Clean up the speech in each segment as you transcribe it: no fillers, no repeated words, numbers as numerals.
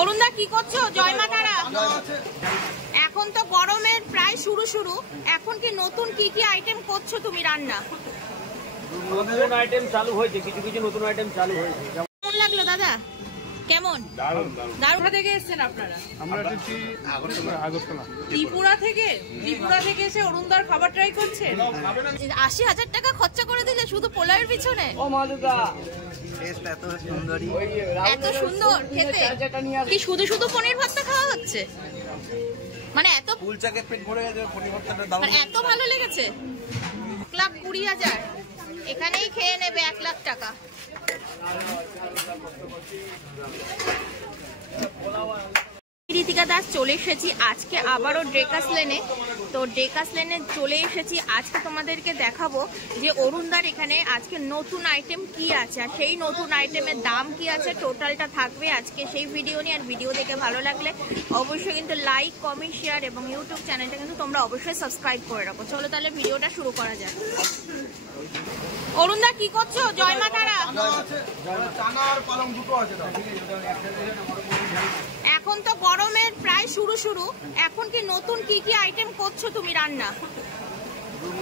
অরুণদা কি করছো? জয় মা তারা। এখন তো গরমের প্রায় শুরু, এখন কি নতুন কি আইটেম করছো তুমি রান্না? নতুন আইটেম চালু হয়েছে, কিছু নতুন আইটেম চালু হয়েছে। কেমন লাগলো দাদা? কেমন? দারুণ থেকে এসেছেন আপনারা? আমরা এসেছি আগরতলা। ত্রিপুরা থেকে এসে অরুণদার খাবার ট্রাই করছেন। ৮০,০০০ টাকা খরচা করে দিলে শুধু পোলাওয়ের পিছনে? ও মালুদা এত সুন্দর খেতে কি শুধু পনির ভর্তা খাওয়া হচ্ছে? মানে এত ফুলচাকে পেট ভরে গেছে, পনির ভর্তাটার দাম এত ভালো লেগেছে। ১,২০,০০০ এখানেই খেয়ে নেবে ১ লাখ টাকা। ঋতিকা দাস চলে এসেছি আজকে আবারও ড্রেকাস লেনে। তো ড্রেকাস লেনে চলে এসেছি আজকে তোমাদেরকে দেখাবো যে অরুণদার এখানে আজকে নতুন আইটেম কি আছে, আর সেই নতুন আইটেমের দাম কি আছে, টোটালটা থাকবে আজকে সেই ভিডিও নিয়ে। আর ভিডিও দেখে ভালো লাগলে অবশ্যই কিন্তু লাইক, কমেন্ট, শেয়ার এবং ইউটিউব চ্যানেলটা কিন্তু তোমরা অবশ্যই সাবস্ক্রাইব করে রাখো। চলো তাহলে ভিডিওটা শুরু করা যাক। অরুণদা কি করছো? জয় মা তারা। এখন তো গরমের প্রায় শুরু, এখন কি নতুন কি আইটেম করছো তুমি রান্না?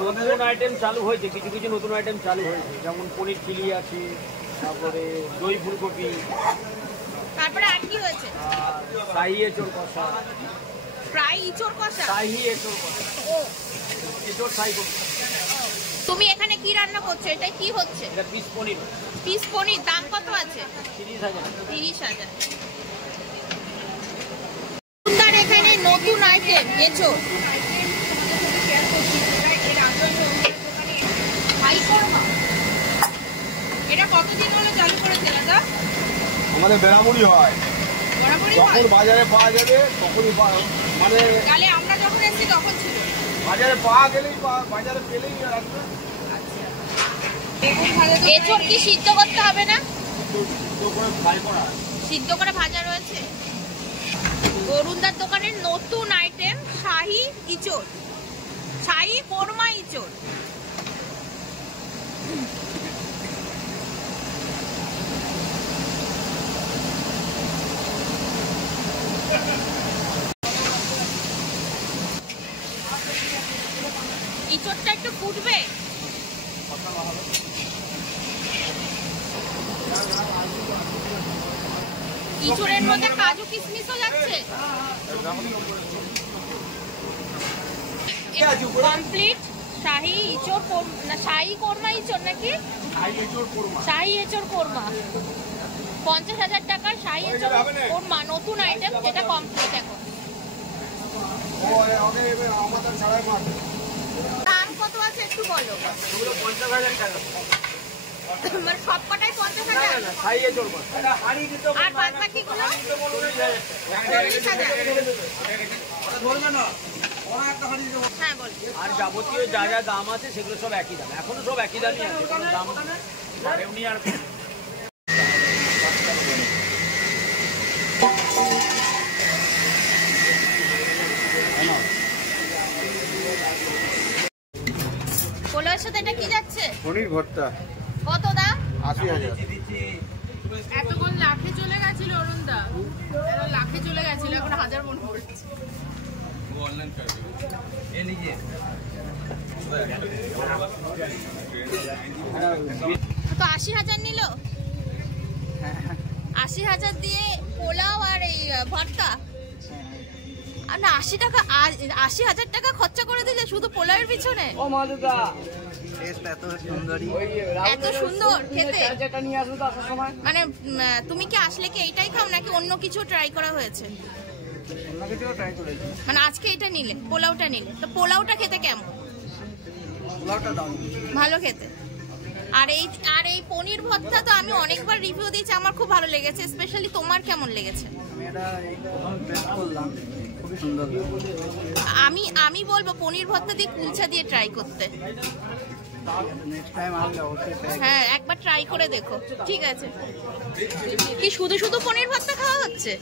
নতুন আইটেম চালু হয়েছে, কিছু নতুন আইটেম চালু হয়েছে, যেমন পনির চিলি আছে, তারপরে দই ফুলকপি, তারপরে আর কি হয়েছে? শাহী এঁচোড় কষা, ফ্রাই ইঁচড় কষা, শাহী এঁচোড় কষা, ও এঁচোড় ফ্রাই করছি। তুমি এখানে কি রান্না করছো? এটা কি হচ্ছে? এটা পিস পনির। পিস পনির দাম কত আছে? 30,000। 30,000। এখানে নতুন আইটেম এঁচোড়। এটা কতদিন হলো চালু করেছে দাদা? আমাদের বেড়ামুড়ি হয়, যখন বাজারে পাওয়া যাবে তখনই, মানে তাহলে আমরা যখন এসেছি তখন ছিল। বাজারে পাওয়া গেলেই, বাজারে পেলেই রাখবে। এঁচোড় কি সিদ্ধ করতে হবে না? সিদ্ধ সিদ্ধ করে ফ্রাই করা, করে ভাজা রয়েছে। অরুণদার দোকানের নতুন আইটেম শাহী ইঁচড়, শাহী কোরমা ইঁচড়। ইঁচড়টা একটু ফুটবে। ইঁচড়ের মধ্যে কাজু কিশমিশও যাচ্ছে। কমপ্লিট শাহী ইঁচড়, শাহী কোরমা ইঁচড় নাকি? শাহী এঁচড় কোরমা 50,000 টাকার শাহী এঁচড় কোরমা নতুন আইটেম, যেটা কমপ্লিট এখন। দাম কত আছে একটু বলো? 50,000 টাকা। মানে সব কটাই 50,000? শাহী এঁচোড় আর বাদ বাকি গুলো 40,000। হ্যাঁ বল। আর যাবতীয় যা দাম আছে সেগুলো সব একই দাম, এখনো সব একই দামই আছে, কোনো দাম বাড়েওনি। আর পোলাওয়ের সাথে এটা কি যাচ্ছে? পনির ভর্তা। কত দাম? 80,000। এতক্ষণ লাখে চলে গেছিল অরুণদা, লাখে চলে গেছিল, এখন 1000 মন পড়ছে। তো 80,000 নিল। 80,000 দিয়ে পোলাও আর এই ভর্তা। আর না 80,000 টাকা খরচা করে দিলে শুধু পোলাওয়ের পিছনে? ও মালুদা এত সুন্দর খেতে। যেটা নিয়ে আসবে তো আসার সময়। মানে তুমি কি আসলে কি এইটাই খাও নাকি অন্য কিছু ট্রাই করা হয়েছে? অন্য কিছু ট্রাই করেছি। মানে আজকে এটা নিলে, পোলাওটা নিলে, তো পোলাওটা খেতে কেমন? পোলাওটা দাম ভালো খেতে। আর এই পনির ভর্তা তো আমি অনেকবার রিভিউ দিয়েছি, আমার খুব ভালো লেগেছে। স্পেশালি তোমার কেমন লেগেছে? আমি এটা টেস্ট করলাম, খুবই সুন্দর। আমি বলবো পনির ভর্তা দিয়ে কুলচা দিয়ে ট্রাই করতে। নেক্সট টাইম আসলে অবশ্যই ট্রাই। হ্যাঁ একবার ট্রাই করে দেখো। ঠিক আছে। কি শুধু পনির ভর্তা খাওয়া হচ্ছে?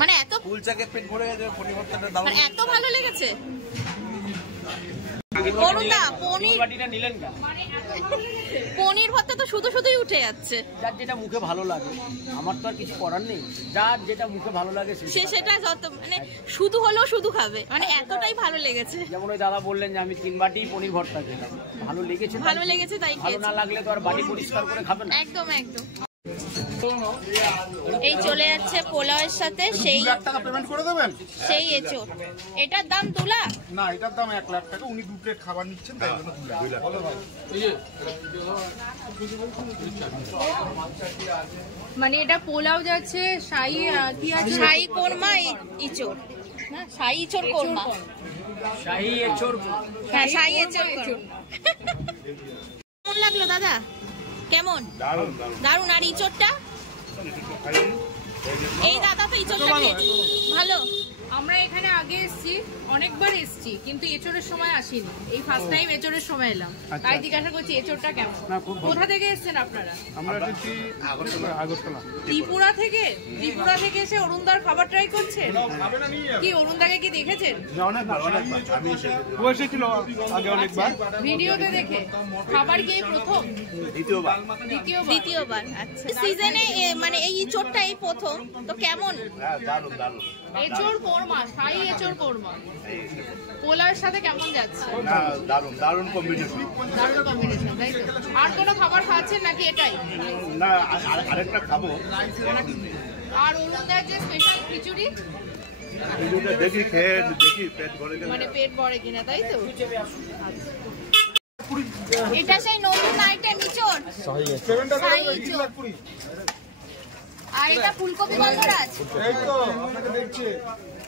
মানে এত ফুলচাকে পেট ভরে গেছে, পনির ভর্তাটার দাম এত ভালো লেগেছে। অরুণদা পনির বাটিটা নিলেন কেন? পনির ভর্তা তো শুধু শুধুই উঠে যাচ্ছে। যার যেটা মুখে ভালো লাগে, আমার তো আর কিছু করার নেই, যার যেটা মুখে ভালো লাগে সে সেটা যত মানে শুধু হলেও শুধু খাবে, মানে এতটাই ভালো লেগেছে। যেমন ওই দাদা বললেন যে আমি 3 বাটি পনির ভর্তা খেলাম, ভালো লেগেছে তাই ভালো না লাগলে তো আর বাটি পরিষ্কার করে খাবে না। একদম একদম। এই চলে যাচ্ছে পোলাওয়ের সাথে সেই 2 লাখ টাকা পেমেন্ট করে দেবেন। সেই এঁচোড়। এটার দাম 2 লাখ না, এটার দাম 1 লাখ টাকা। উনি 2 প্লেট খাবার নিচ্ছেন তাই জন্য 2 লাখ। মানে এটা পোলাও যাচ্ছে, শাহী কি আছে, শাহী কোরমা ইঁচড় না, শাহী ইঁচড় কোরমা। শাহী এঁচোড়। হ্যাঁ, শাহী এঁচড় কোরমা। কেমন লাগলো দাদা? কেমন? দারুণ দারুণ। আর ইঁচড়টা? এই দাদা তো ইঁচড়টা খেয়েছি, ভালো। আমরা এখানে আগে এসেছি, অনেকবার এসেছি, কিন্তু এচোরের সময় আসিনি। এই ফার্স্ট টাইম এচোরের সময় এলাম, তাই জিজ্ঞাসা করছি এচোরটা কেমন। কোথা থেকে এসেছেন আপনারা? আমরা এসেছি আগরতলা। ত্রিপুরা থেকে? ত্রিপুরা থেকে এসে অরুণদার খাবার ট্রাই করছেন? কি অরুণদাকে কি দেখেছেন ভিডিওতে দেখে? খাবার কি এই প্রথম? দ্বিতীয়বার। আচ্ছা, সিজনে মানে এই ইঁচড়টা এই প্রথম, তো কেমন? এচোর কোরমা, শাহী এচোর কোরমা পোলাওর সাথে কেমন যাচ্ছে? দারুণ কম্বিনেশন। দারুণ কম্বিনেশন, তাই তো? আর কোনো খাবার খাচ্ছেন নাকি এটাই? না, আরেকটা খাবো। আর অরুণদার যে স্পেশাল খিচুড়ি, দেখি খেয়ে দেখি পেট ভরে গেলে। মানে পেট ভরে কিনা, তাই তো? এটা সেই নতুন আইটেম ইঁচড়, শাহী ইঁচড়। আর এটা ফুলকপি গন্ধরাজ। এই তো আপনাকে দেখছি।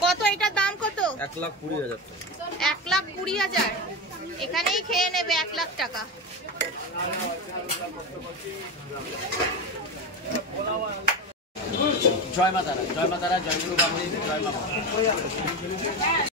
কত এটার দাম কত? 1,20,000। 1,20,000। এখানেই খেয়ে নেবে 1 লাখ টাকা। জয় মা তারা, জয় মা তারা, জয় গুরু বামুনি, জয় মা।